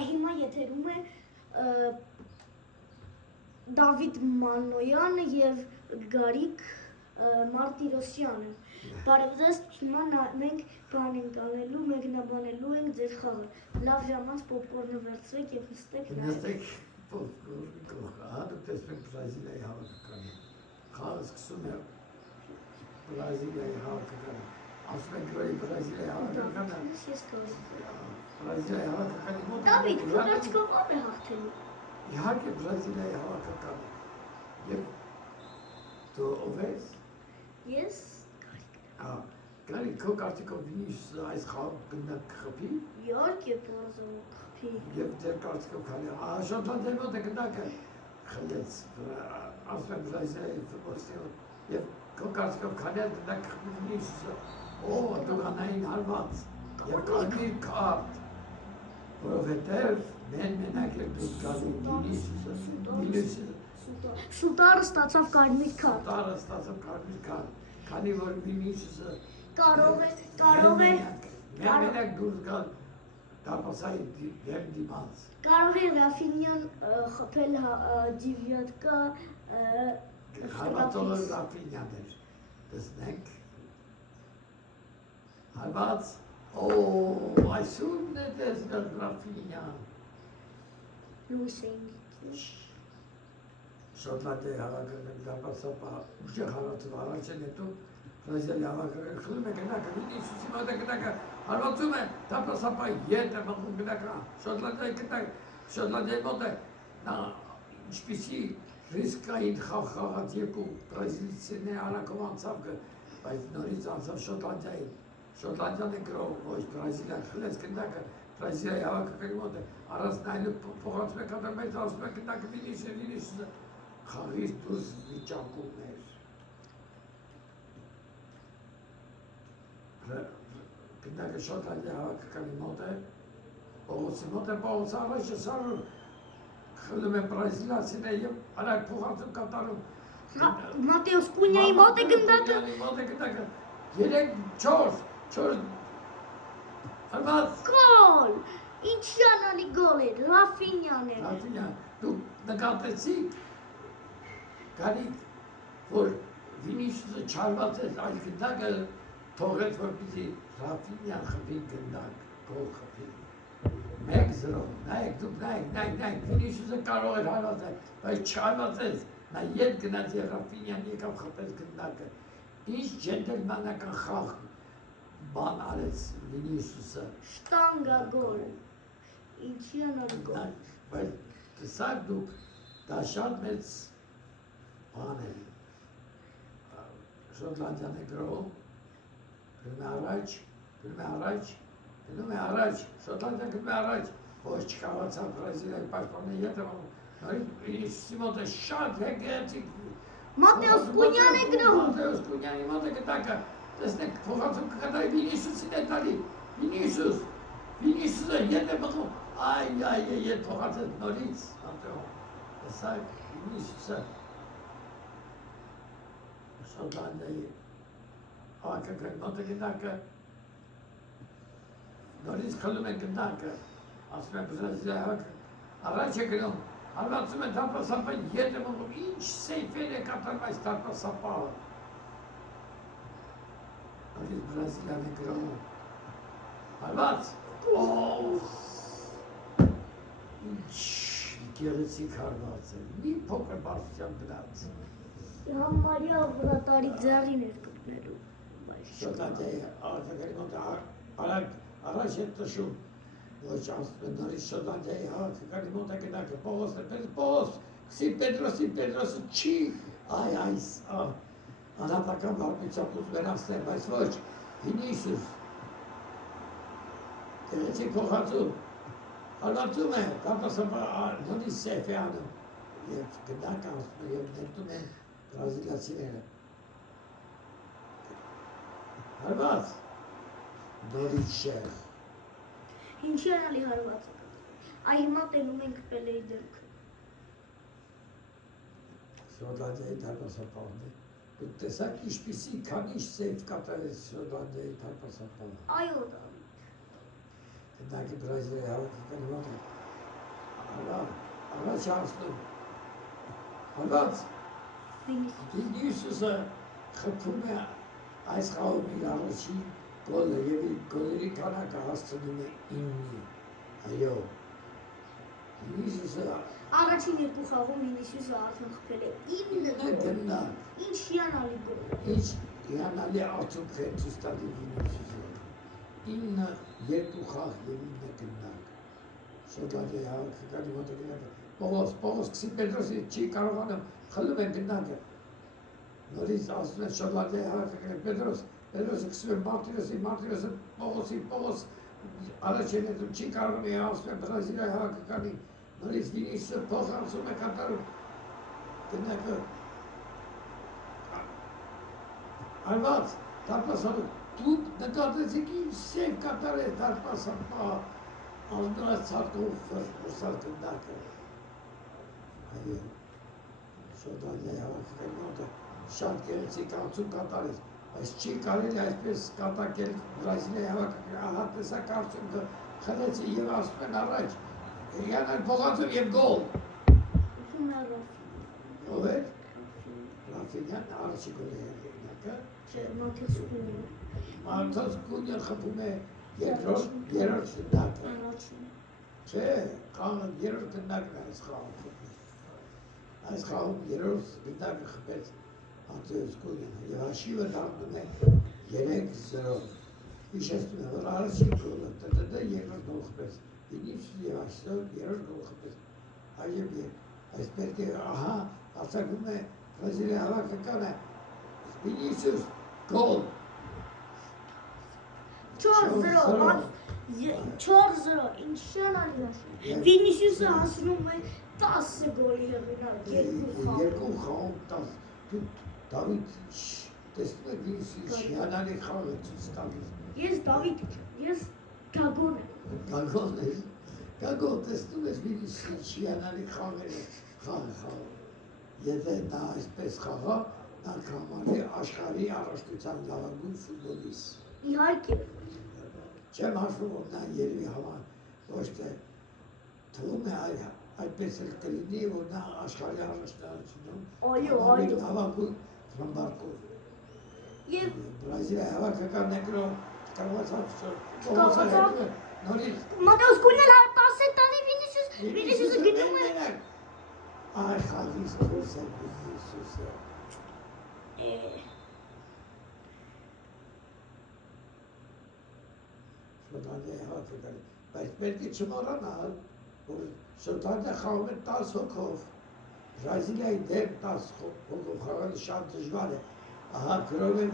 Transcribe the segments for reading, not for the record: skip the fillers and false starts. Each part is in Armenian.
Հիմա եթերում է Դավիթ Մանոյանը եւ Գարիկ Մարտիրոսյանը։ Բարև ձեզ, հիմա մենք բան ենք անելու, մեկնաբանելու ենք ձեր խաղը։ Լավ ժամանց պոպկորնը վերցրեք եւ նստեք նայեք։ Նստեք պոպկորնի կողքը, հա դուք տեսնեք Բրազիլիայի հավաքականը։ Խաղը սկսում է Բրազիլիայի հավաքականը։ Ասում եք որ Բրազիլիայի հավաքականը։ Ես կորի։ Բրազիլիայի հավաքականի մոտ։ Դավիթ, քո կարծիքով ով է հաղթելու։ Իհարկե Բրազիլիայի հավաքականը։ Եվ դու ով ես։ Ես Գարիկ, քո կարծիքով Վինիսիուսը այս խաղը կխփի։ Իհարկե բարձր խփի։ Եվ ձեր կարծիքով քանի Շոտլանդիայի մոտ է գնդակը խլեց ասում եմ Բրազիլիայի ֆուտբոլիստը եւ քո կարծիքով քանի գնդակ խփի Վինիսիուսը դուգանային հարված եւ կարմիր քարտ որովհետեւ մենակ է դու գալի Վինիսիուսը Շուտարը ստացավ կարմիր քարտ։ Շուտարը ստացավ կարմիր քարտ, քանի որ Վինիսիուսը կարող է մենակ դուրս գալ դապասայի դեմ դիմաց։ Կարող է Ռաֆինյան խփել Դիվյատկա Հարվածողը Ռաֆինյան էր, տեսնենք, հարված, այսունն է տեսնել Ռաֆինյան։ Լույս էին Շոտլանդիայի հավաքականը դապասապա ուժեղ հարվածով առաջ են հետո Բրազիլիայի հավաքականը խլում է գնակը, Վինիսիուսի մոտ է գնակը, հարվածում է դապասապա ետ է մղում գնակը, Շոտլանդիայի մոտ է նա ինչպիսի ռիսկային խաղած երկու բրազիլիցիներ արագով անցավ, բայց նորից անցավ Շոտլանդիան է գրով, ոչ Բրազիլիան խլեց գնակը, Բրազիլիայի հավաքականի մոտ է, առանց նայելու փոխանցում է կատար, բայց ասում է գնակը Վինիսիուսը խաղից դուրս վիճակում էր։ Գնդակը Շոտլանդիայի հավաքականի մոտ է, Պողոսի մոտ է, Պողոսը առաջ է սարում, խլում է բրազիլացիները և արագ փոխանցում կատարում։ Մատեոս Կունյայի մոտ է գնդակը։ Մոտ է գնդակը, 3-4 հարված։ Գոլ, ինչի անանի գոլ էր, Ռաֆինյան էր։ Ռաֆինյան, դու նկատեցիք, Գարիկ, որ Վինիսիուսը չարված էր այլ գնդակը թողեց, որպեսզի Ռաֆինյան խփի գնդակ, գոլ խփի։ 1-0, նայեք, դուք նայեք, Վինիսիուսը կարող էր հարվածել, բայց չարվածեց, նա ետ գնաց և Ռաֆինյան եկավ խփեց գնդակը։ Ինչ ջենտլմանական խաղ բան արեց Վինիսիուսը։ Շտանգա գոլ, ինչի անանի գոլ։ Բայց տեսակ դուք, դա շատ մեծ բան է, Շոտլանդիան է գրով, գնում է առաջ, Շոտլանդիան գնում է առաջ, ոչ չկարացավ Բրազիլիայի պաշտպանը ետը, նորից Վինիսիուսի մոտ է շատ հեգեցիկ։ Մատեոս Կունյան է գրում։ Մատեոս Կունյանի մոտ է գտակը, տեսնեք փոխանցում կկատարի Վինիսիուսին է տալի, Վինիսիուսը ետ է մղում, ետ փոխանցեց նորից, տեսակ Վինիսիուսը Շոտլանդիայի հավաքականի մոտ է գնդակը, նորից խլում է գնդակը, ասում է Բրազիլիայի հավաքականը, առաջ է գնում, հարվածում է դապասապը, ետ է մղում, ինչ սեյֆեր է կատարում այս դապասապահը։ Նորից Բրազիլիան է գրում, հարված, ինչ գեղեցիկ հարված է, մի փոքր բարձրության գնաց։ Համարյա վրատարի ձեռին էր գտնելու։ Շոտլանդիայի հավաքականի մոտ առաջ է տշում, ոչ ասում է նորից Շոտլանդիայի հավաքականի մոտ է գնակը, Պողոս, Սին-Պետրոսը չի, այս անհատական վարպետությամբ ուզում են ասնել, բայց ոչ, Վինիսիուս, գեղեցիկ փոխանցում, հարվածում է, նորից սեյֆ է անում, և գնակը ասում է, և ներդում են բրազիլացիները։ Հարված, նորից շեղ։ Ինչի անալի հարվածը կա։ Այ հիմա տենում ենք Պելեի դեմքը։ Շոտլանդիայի դարպասապահն է։ Դուք տեսակ ինչպիսի քանի սեյֆ կատարեց Շոտլանդիայի դարպասապահը։ Այո, Դավիթ։ Գնդակը Բրազիլիայի հավաքականի մոտ է, չանցնում։ Հալված, Վինիսիուսը խփում է այս խաղում իր առաջին գոլը և իր գոլերի քանակը հասցնում է 9-ի, այո, Վինիսիուսը Առաջին երկու խաղում Վինիսիուսը արդեն խփել է 9 գնալ, Ինչ հիանալի գոլ։ ինչ հիանալի արդյունք է ցույց տալի Վինիսիուսը, 9 երկու խաղ և 9 գնալ, Շոտլանդիայի հավաքականի մոտ է գնալ, Պողոս Քսիպետրոսի չի կարողանում, խլում են գնակը, նորից ասում են Շոտլանդիայի հավաքականի Պետրոսը քսում են Մարտիրոսի, Պողոս առաջ են հետում չի կարողանում ասում են Բրազիլիայի հավաքականի նորից Վինիսիուսը փոխանցում է կատարում գնակը Արված, դարպասանում, դուք նկատեցիք ինչ սև կատարեց դարպասապա աննրած ցարկով վրսալ գնակը այո Շոտլանդիայի հավաքականի մոտը շատ գեղեցիկ անցում կատարեց, բայց չի կարելի այսպես կատակել Բրազիլիայի հավաքականի, ահա տեսակ արդյունքը խլեցի և ասում են առաջ, հիանալ փոխանցում և գոլ։ Ով էր? Ռաֆինյան առաջի գոլի հեղինակը։ Չէ, Մաթեոս Կունյան։ Մաթեոս Կունյան խփում է երրորդ գնդակը։ Առաջին։ Չէ, խաղը երրորդ գնդակն է այս խաղում խփում։ Այս խաղում երրորդ գնդակը խփեց Մաթեոս Կունյանը և հաշիվը դառնում է 3-0։ Հիշեցնում է, որ առաջին գոլը ՏՏԴ երկրորդ գոլ խփեց։ Վինիսիուսը և այսօր երրորդ գոլ խփեց։ Այս պետք է, ահա, արձակվում է Բրազիլիայի հավաքականը Վինիսիուս գոլ 4-0, ինչ հիանալի հաշիվ։ Վինիսիուսը հասնում է 10 գոլի հեղինակ, երկու խաղում 10։ Դավիթ, տեսնում եք Վինիսիուս հիանալի խաղ է ցույց տալիս։ Ես Դավիթ, ես Գագոն եմ։ Գագոն ես, Գագոն տեսնում ես Վինիսիուս հիանալի խաղեր է խաղը։ Եթե նա այսպես խաղա, նա կհամարի աշխարհի առաջնության լավագույն ֆուտբոլիստ։ Իհարկե։ Չեմ հաշվում, որ նա երևի համար ոչ թե թվում է այդպես էլ կլինի, որ նա աշխարհի առաջնությունում լավագույն ռմբարկով։ Եվ Բրազիլիայի հավաքական ներկրով կարողացավ նորից Մաթեոս Կունյանը պաս է տալի Վինիսիուսը գնում է Այ խաղից դուրս է Վինիսիուսը։ Շոտլանդիայի հավաքականի, բայց պետք է չմոռանալ, որ Շոտլանդիա խաղում է 10 հոգով, Բրազիլիայի դեմ 10 հոգով խաղալը շատ դժվար է, ահա գրով են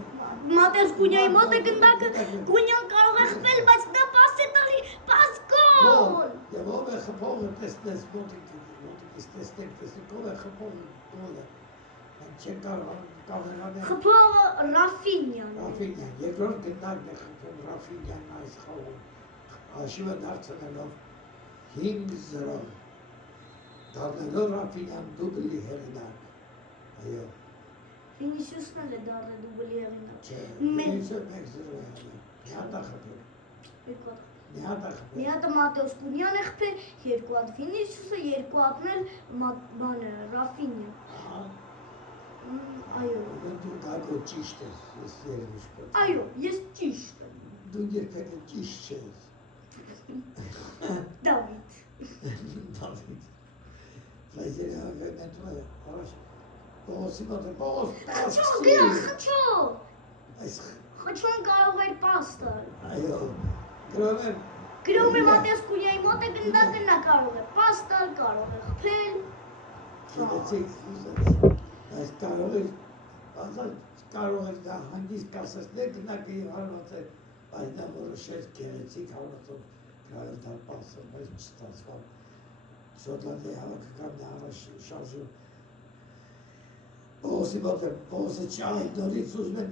Մաթեոս Կունյանի մոտ է գնդակը, Կունյան կարող է խփել, բայց նա պաս է տալի, պաս գոլ։ Եվ ով է խփողը տեսնես մոտիկից տեսնեք ով է խփողը գոլը, մենք չեն կարողանում կամերանել։ Խփողը Ռաֆինյան։ Ռաֆինյան, երկրորդ գնդակն է խփում Ռաֆինյանն այս խաղում, հաշիվը դարձնելով 5-0, դառնելով Ռաֆինյան դուբլի հեղինակ, այո։ Վինիսիուսն էլ է դառել դուբլի հեղինակ։ Չէ, Վինիսիուսը 1-0 է խփել, մի հատ է խփել։ Մի հատ է խփել։ Մի հատը Մաթեոս Կունյան է խփել, երկու հատ Վինիսիուսը, երկու հատն էլ Ռաֆինյան։ Այո։ Դու Գագո ճիշտ ես, ես երևի շփոթ։ Այո, ես ճիշտ եմ։ Դու երբեք ճիշտ չես։ Դավիթ։ Դավիթ։ Բրազիլիայի հավաքականը առաջ Պողոսի մոտ է, Պողոս պաս Խչո։ Այս Խչոն կարող էր պաս տալ։ այո, գրում է Մաթեոս Կունյանի մոտ է գնդակը, նա կարող է պաս տալ, կարող է խփել։ Գիտեցիք, այս կարող էր դա հանգիստ կասեցնել գնակը և հարված է, բայց նա որոշեց գեղեցիկ հարվածով գրավել դարպասը, բայց չստացվավ։ Շոտլանդիայի հավաքականն է առաջ շարժում Պողոսի մոտ է, Պողոսը չայ նորից ուզում են,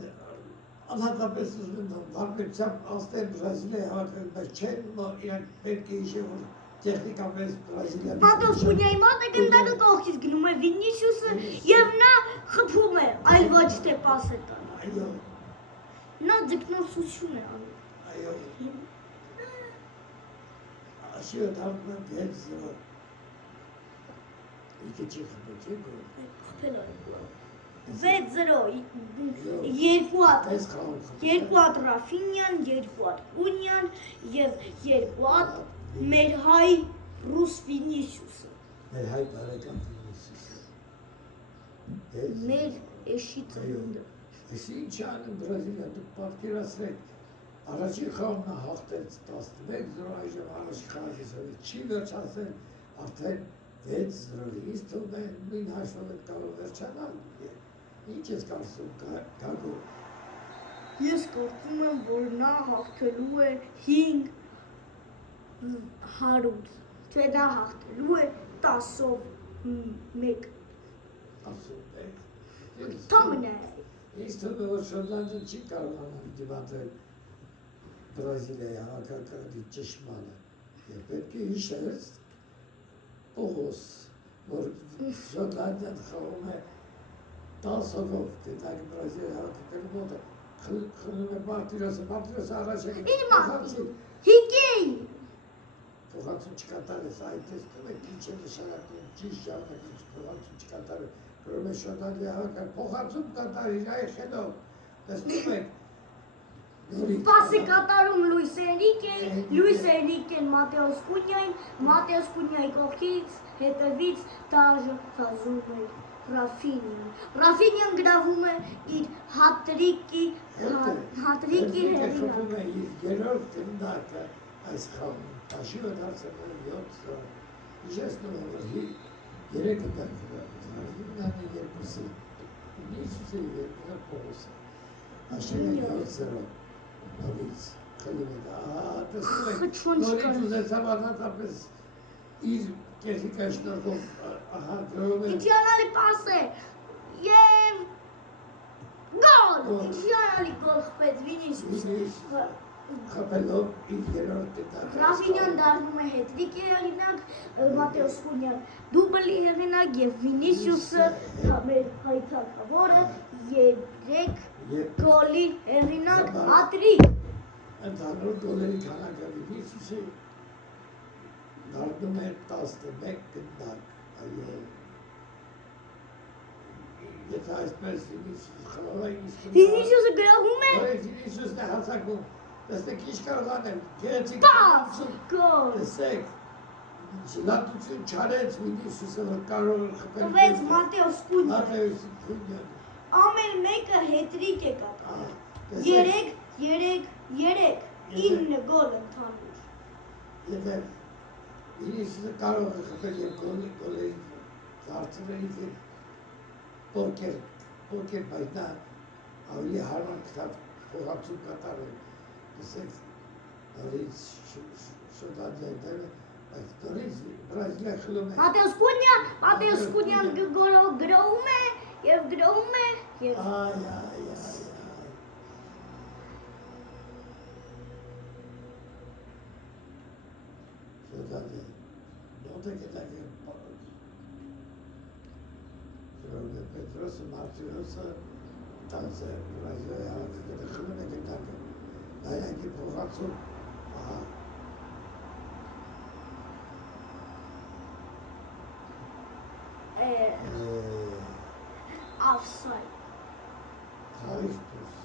անհատապես ուզում են վարպետությամբ անցնել Բրազիլիայի հավաքական, բայց չեն իրենք պետք է հիշել, որ տեխնիկապես Բրազիլիան Մաթեոս Կունյանի մոտ է գնդակը կողքից գնում է Վինիսիուսը և նա խփում է, այլ ոչ թե պաս է տալի։ Այո։ Նա ձկնորսություն է անում։ Այո։ Աշիվը դառնում է 6-0։ Իքը չի խփեցի գոլ։ Խփել է գոլ։ 6-0 երկու հատ Ռաֆինյան, երկու հատ Կունյան եւ երկու հատ մեր հայ ռուս Վինիսիուսը։ Մեր հայ բարեկամ Վինիսիուսը։ Մեր էշի ծնունդը։ Իսկ ինչ անում Բրազիլիա, դուք պատկերացրեք, առաջին խաղն հաղթեց 11-0 այժմ առաջին խաղը չի վերջացել, արդեն 6-0, ինձ թվում է նույն հաշվով է կարող վերջանալ։ Ինչ ես կարծում, Գագո։ Ես կարծում եմ, որ նա հաղթելու է 5-100, թե նա հաղթելու է 10-1։ 10-1։ Թամն է։ Ինձ թվում է, որ Շոտլանդը չի կարողանալ դիմադրել Բրազիլիայի հավաքականի ճշմարը։ Եվ պետք է հիշել Պողոս, որ Շոտլանդիան խաղում է 10 հոգով, դեպի Բրազիլիայի հավաքականի մոտը խլում է Մարտիրոսը առաջ է փոխանցում չկատարես, այդ տեսնում եք ինչ է նշանակում, ճիշտ ժամանակից փոխանցում չկատարես, գրում է Շոտլանդիայի հավաքականի փոխանցում կատարի, այ խելով, տեսնում եք Պասի կատարում Լուիս Էնրիկեն Մատեոս Կունյային, Մատեոս Կունյայի կողքից հետևից դաժը վազում է Ռաֆինյան գրավում է իր հատրիկի հեղինակ։ Խփում է իր երրորդ գնդակը այս խաղում, տաշիվը դարձել է 7-0, իջեցնում է, որ 3 գնդակ Ռաֆինյանը երկուսը, Վինիսիուսը երկուսը Պողոսը, աշել է 7-0, նորից խլում է, տեսնում եք, նորից ուզեցավ անհատապես իր կեսիկա շնորհով գրում է։ Ինչյանալի պաս է և գոլ, ինչյանալի գոլ խփեց Վինիսիուսը։ Խփելով իր երրորդ գնդակը։ Ռաֆինյան դառնում է հետրիկի հեղինակ, Մատեոս Կունյան դուբլի հեղինակ և Վինիսիուսը մեր հայ թագավորը 3 գոլի հեղինակ հատրիկ։ Ընդհանուր գոլերի քանակը Վինիսիուսի դառնում է 11 գնդակ, այո։ Եթե այսպես Վինիսիուսը խաղում է, Վինիսիուսը գրավում է։ Վինիսիուսն է հարձակվում, տեսնեք ինչ կարող անել, գեղեցիկ գոլ։ տեսեք, լատություն չարեց Վինիսիուսը, որ կարող է խփել։ Տվեց Մատեոս Կունյան։ Ամեն մեկը հետրիկ է կատարել։ 3-3-3 9 գոլ ընդհանուր։ Եթե Վինիսիուսը կարող է խփել և գոլերի դարձնել պոկեր, բայց նա ավելի հարմար գտավ փոխանցում կատարել։ Տեսեք, նորից Շոտլանդիայի դերը, բայց նորից Բրազիլիա խլում է։ Մատեոս Կունյան գրավում է և Շոտլանդիա, նոտ է կետակ է Պետրոսը, Մարտիրոսը, տանց է Բրազիլիայի հավաքականը խլում է կետակը, դայակի փոխանցում, Offside. Խաղից դուրս։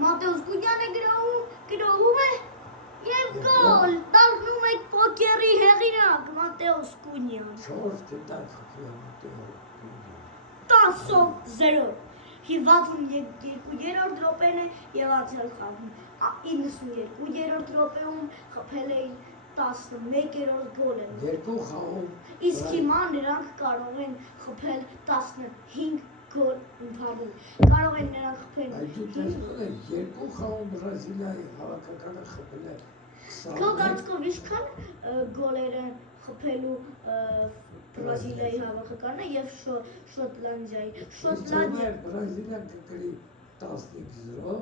Մատեոս Կունյանը գրավում է և գոլ, դառնում է պոկերի հեղինակ Մատեոս Կունյան։ 4 գնդակ խփում է Մատեոս Կունյանը։ 10-0 62-րդ րոպեն է և անցյալ խաղում 92-րդ րոպեում խփել էին 11-րդ գոլը։ Երկու խաղում։ Իսկ հիմա նրանք կարող են խփել 15 գոլ ընդհանուր։ Կարող են նրանք խփել։ Այդ դու տեսնում եք, երկու խաղում Բրազիլիայի հավաքականը խփել է 20։ Քո կարծիքով ինչքան գոլեր են խփելու Բրազիլիայի հավաքականը և Շոտլանդիայի։ Բրազիլիան կգրի 15-0,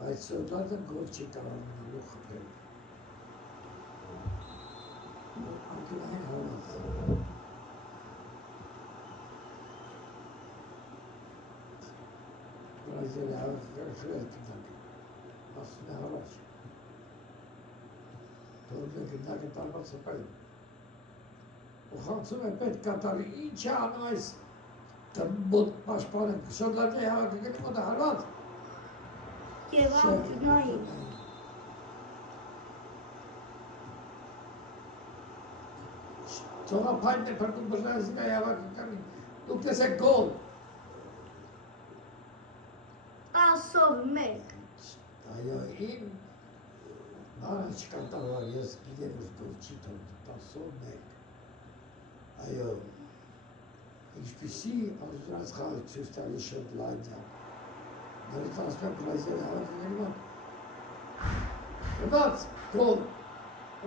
բայց Շոտլանդը գոլ չի կարողանալու խփել։ Անկյունային հավաք։ Բրազիլիա հավաքել գնաք։ Ասում է առաջ։ Թողնի գնաքը տարված սպայում։ Ու խնդրում է պետք կատարի, ինչ է անում այս մոտ պաշտպանը, շոդատի հավաքականի մոտ հարված։ Եվ անկնային։ Թողապայնն է պրդում Բրազիլիայի հավաքականի, դուք տեսեք գոլ։ 10-1։ Այո, իմ բանը չկատարվար, ես գիտեմ, որ գոլ չի թողնում, 10-1։ Այո, ինչպիսի արժանց խաղը ցույց տալի Շոտլանդիա։ Նորից ասում եմ Բրազիլիայի հավաքականի մոտ։ Բաց, գոլ,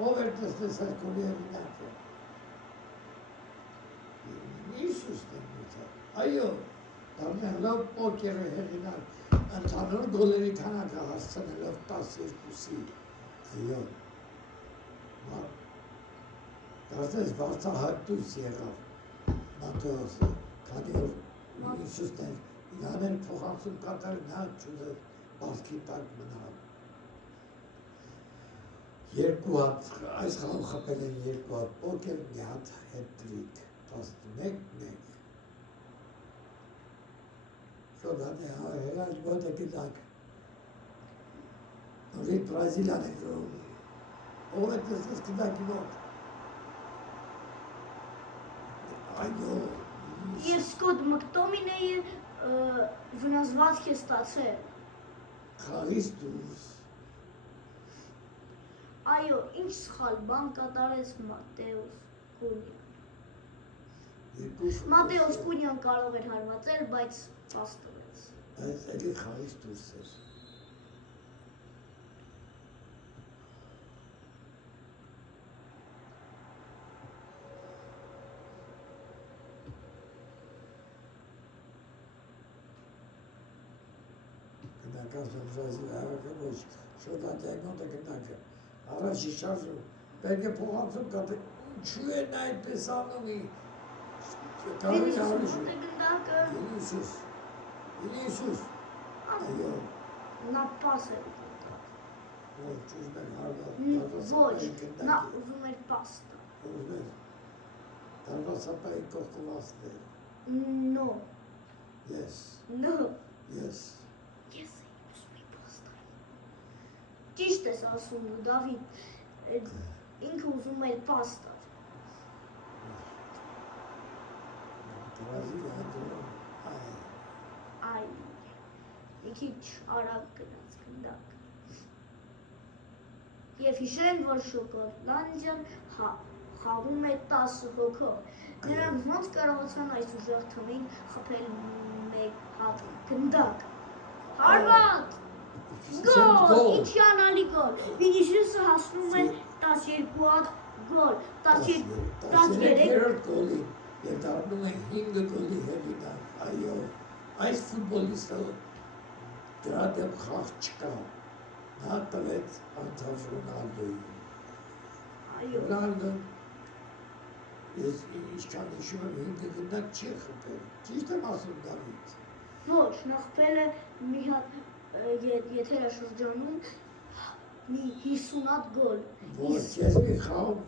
ով էր տեսնես այս գոլի հեղինակը։ Իսուսն է միտը, այո, դառնալով պոկերը հեղինակ, ընդհանուր գոլերի քանակը հասցնելով 12-ի, այո, դարձես վարձահատույց եղավ Մատեոսը, քանի որ Իսուսն էր, իրան էր փոխանցում կատարի նա չուզեր բասկի տակ մնալ։ Երկու հատ, այս խաղում խփել են երկու հատ պոկեր, մի հատ հետրիկ, 11-1։ Շոդատի հեղած մոտը գնաք։ Նորից Բրազիլիան է գրում։ Ով է տեսնես գնակի մոտ։ Այո։ Եվ Սկոտ Մկտոմինեի վնասվածք է ստացել։ Խաղից դուրս։ Այո, ինչ սխալ բան կատարեց Մատեոս Կունյան։ Մատեոս Կունյան կարող էր հարվածել, բայց պաս տվեց։ Բայց էլի խաղից դուրս էր։ Գնակասը Բրազիլիա հավաքել ոչ, Շոտլանդիայի մոտ է գնակը։ Առաջի շարժում, պետք է փոխանցում կատը, ինչու են այդպես անում Վինիսյուս մոտ է գնդակը։ Վինիսյուս, այո, նա պաս է։ ոչ, ուզում են հարված, Ոչ, նա ուզում էր պաս տալ։ ուզում են դարվասապայի կողքով ասներ, No, yes, no, yes, ես ուզում եմ պաս տալ։ Ճիշտ ես ասում, Դավիթ, ինքը ուզում էր պաս տալ։ Բրազիլիա դրում, Այ, մի քիչ արագ գնաց գնդակ։ Եվ հիշեն, որ Շոտլանդիան խաղում է 10 հոգով։ Նրանք ոնց կարողացան այս ուժեղ թվին խփել մեկ հատ գնդակ։ Հարված! Գոլ! Ինչ անալի գոլ։ Վինիսիուսը հասնում է 12 հատ գոլ, 13 գոլի և դառնում է 5 գոլի հեղինակ, այո, այս ֆուտբոլիստը դրա դեմ խաղ չկա, նա տվեց անցավ Ռոնալդոյին։ Ռոնալդոն, ես ինչքան հիշում եմ 5 գնդակ չի խփել, ճիշտ եմ ասում Դավիթ։ Ոչ, նա խփել է մի հատ եթերաշրջանում մի 50 հատ գոլ։ Ոչ, ես մի խաղում,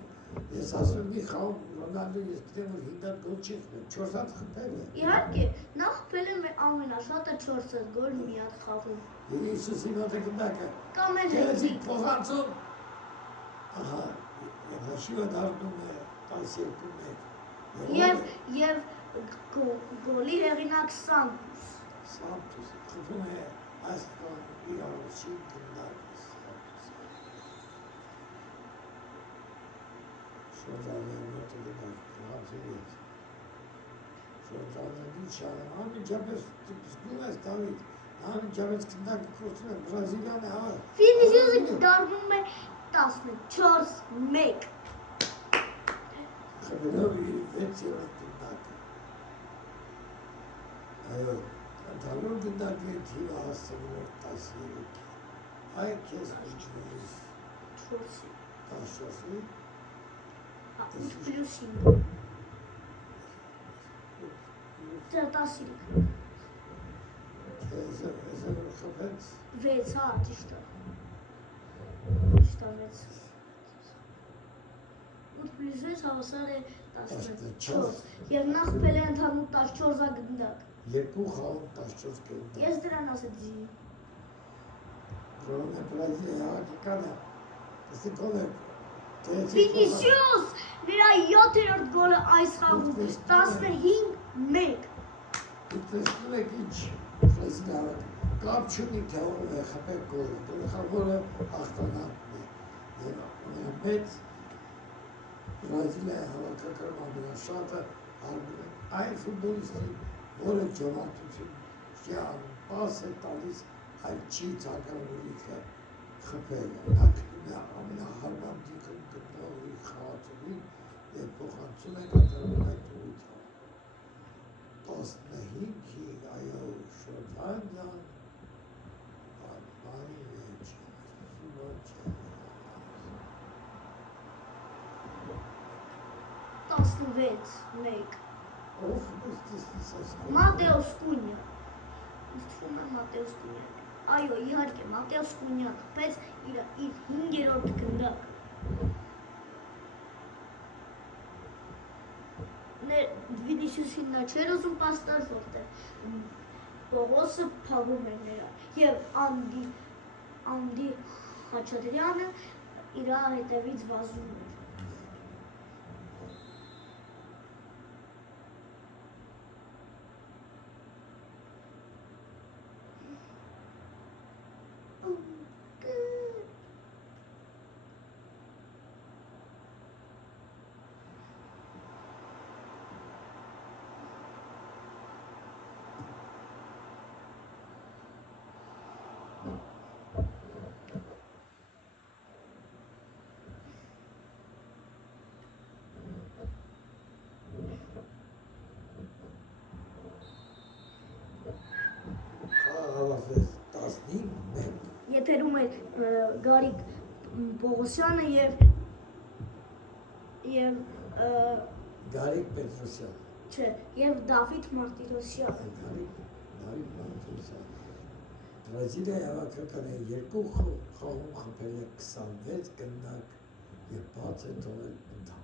ես ասում մի խաղում Ռոնալդո ես գիտեմ, որ 5 հատ գոլ չի խփել, 4 հատ խփել է։ Իհարկե, նա խփել է ամենաշատը 4 հատ գոլ մի հատ խաղում։ Վինիսիուսի մոտ է գնդակը։ Կամ էլ Գեղեցիկ փոխանցում։ Ահա, և հաշիվը դառնում է 12-1։ Եվ գոլի հեղինակ Սանտուս։ Սանտուս խփում է այս խաղում իր առաջին գնդակը Սանտուսը։ Շոտլանդիայի մոտ է գնդակ փոխանցելից։ Շոտլանդիան ինչ անում, անմիջապես զգում ես Դավիթ, անմիջապես գնդակը կորցնում է Բրազիլիան է հավը։ Վինիսիուսը դառնում է 14-1։ Խմելով իր 6-րդ գնդակը։ Այո, ընդհանուր գնդակի թիվը հասցնում էր 13-ի։ Այ քեզ միջվելիս 14-ի։ 8+5։ Դա 15։ խփեց։ 6, հա, ճիշտ է։ Ճիշտ է 6։ 8 + 6 հավասար է 14։ Եվ նախ փելը ընդհանուր 14-ա գնդակ։ Երկու խաղում 14 գնդակ։ Ես դրան ասեցի։ Ռոնե Բրազիլիա հավաքականը ստիկոն է։ Վինիսիուս նրա 7-րդ գոլը այս խաղում 15-1։ Տեսնում եք ինչ Բրազիլիա կապ չունի թե ով է խփել գոլը, գլխավորը հաղթանակն է։ Եվ ամենամեծ Բրազիլիայի հավաքականում ամենաշատը արվում է այն ֆուտբոլիստին, որը ջոմարտություն չի անում, պաս է տալիս, այլ չի ցանկանում ուրիշը խփել։ Նա ամենահարմար դիրքում գտնող իր խաղացողին եւ փոխանցում է կատարում այդ ուղիղը։ 15 այո Շոտլանդիան բանի մեջ Տասնվեց 1։ ով ստիստիս Մատեոս Կունյա։ Ինձ թվում է Մատեոս Կունյան։ Այո, իհարկե, Մատեոս Կունյան խփեց իր 5-րդ գնդակ։ Վինիսիուսին նա չէր ուզում պաս տալ, որտեղ Պողոսը փակում էր նրան։ Եվ Անդի Խաչատրյանը իր հետևից վազում էր։ Եթերում է Գարիկ Պողոսյանը եւ Գարիկ Պետրոսյան։ Չէ, եւ Դավիթ Մարտիրոսյանը։ Գարիկ Պետրոսյան։ Բրազիլիայի հավաքականը երկու խաղում խփել է 26 գնդակ եւ բաց է թողել ընդհանուր